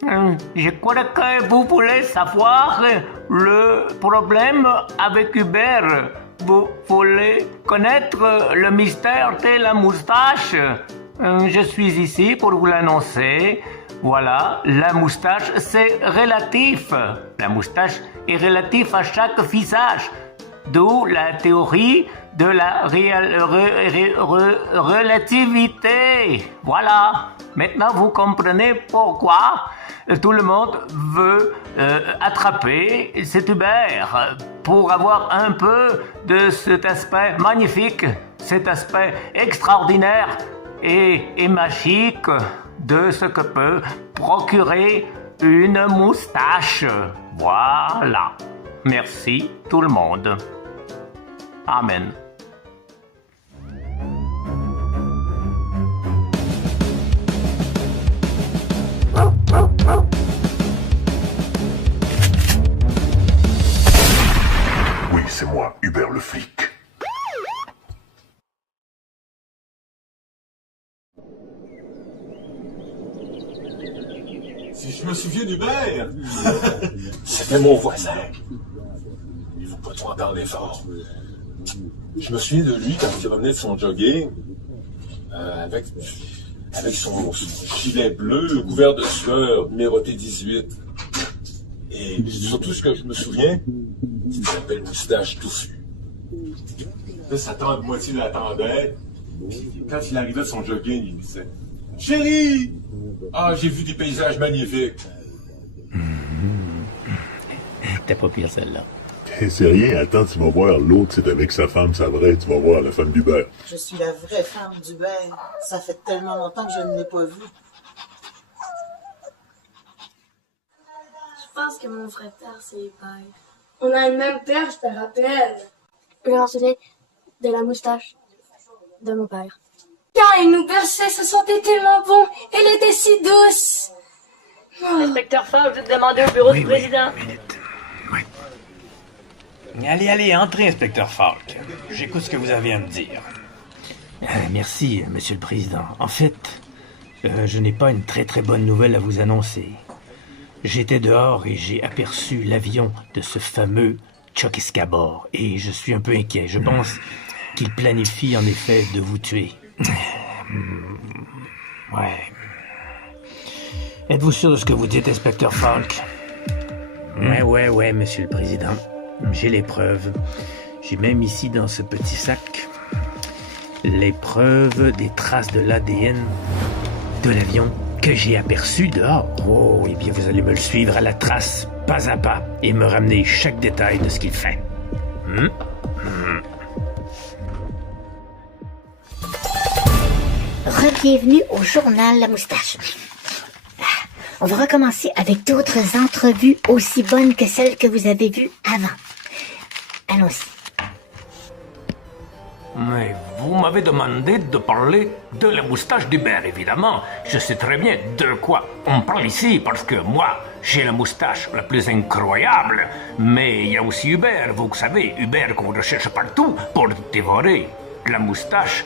Je crois que vous voulez savoir le problème avec Hubert. Vous voulez connaître le mystère de la moustache. Je suis ici pour vous l'annoncer. Voilà, la moustache, c'est relatif. La moustache est relative à chaque visage. D'où la théorie de la relativité. Voilà. Maintenant, vous comprenez pourquoi tout le monde veut attraper cet Hubert pour avoir un peu de cet aspect magnifique, cet aspect extraordinaire et magique de ce que peut procurer une moustache. Voilà. Merci tout le monde. Amen. Oui, c'est moi, Hubert le flic. Si je me souviens d'Hubert, C'était mon voisin. Il faut pas trop en parler fort. je me souviens de lui quand il revenait de son jogging, avec son gilet bleu couvert de sueur, numéroté 18. Et surtout ce que je me souviens, c'est sa belle moustache touffue. Là, sa tante moitié l'attendait. Puis quand il arrivait de son jogging, il me disait « Chérie! Ah, j'ai vu des paysages magnifiques! » T'es pas pire celle-là. C'est rien, attends, tu vas voir, l'autre c'est avec sa femme, c'est vrai, tu vas voir la femme d'Hubert. Je suis la vraie femme d'Hubert. Ça fait tellement longtemps que je ne l'ai pas vue. Je pense que mon vrai père, c'est Hubert. On a le même père, je te rappelle. Je m'en souviens de la moustache de mon père. Quand il nous berçait, ça sentait tellement bon. Elle était si douce. Inspecteur Fall, vous êtes demandé au bureau du président. Oui. Allez, entrez, inspecteur Falk. J'écoute ce que vous avez à me dire. Merci, monsieur le président. En fait, je n'ai pas une très très bonne nouvelle à vous annoncer. J'étais dehors et j'ai aperçu l'avion de ce fameux Chuck Escabor et je suis un peu inquiet. Je pense qu'il planifie en effet de vous tuer. Ouais. Êtes-vous sûr de ce que vous dites, inspecteur Falk? Ouais, monsieur le président. J'ai les preuves. J'ai même ici dans ce petit sac les preuves des traces de l'ADN de l'avion que j'ai aperçu dehors. Oh, eh bien vous allez me le suivre à la trace, pas à pas, et me ramener chaque détail de ce qu'il fait. Bienvenue au journal La Moustache. On va recommencer avec d'autres entrevues aussi bonnes que celles que vous avez vues avant. Allons-y. Mais vous m'avez demandé de parler de la moustache d'Hubert, évidemment. Je sais très bien de quoi on parle ici, parce que moi, j'ai la moustache la plus incroyable. Mais il y a aussi Hubert, vous savez, Hubert qu'on recherche partout pour dévorer. La moustache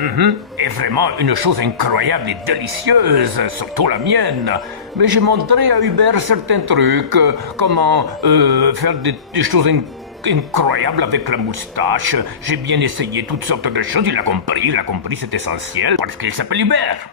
est vraiment une chose incroyable et délicieuse, surtout la mienne. Mais j'ai montré à Hubert certains trucs, comment faire des choses incroyables avec la moustache. J'ai bien essayé toutes sortes de choses, il a compris, c'est essentiel, parce qu'il s'appelle Hubert.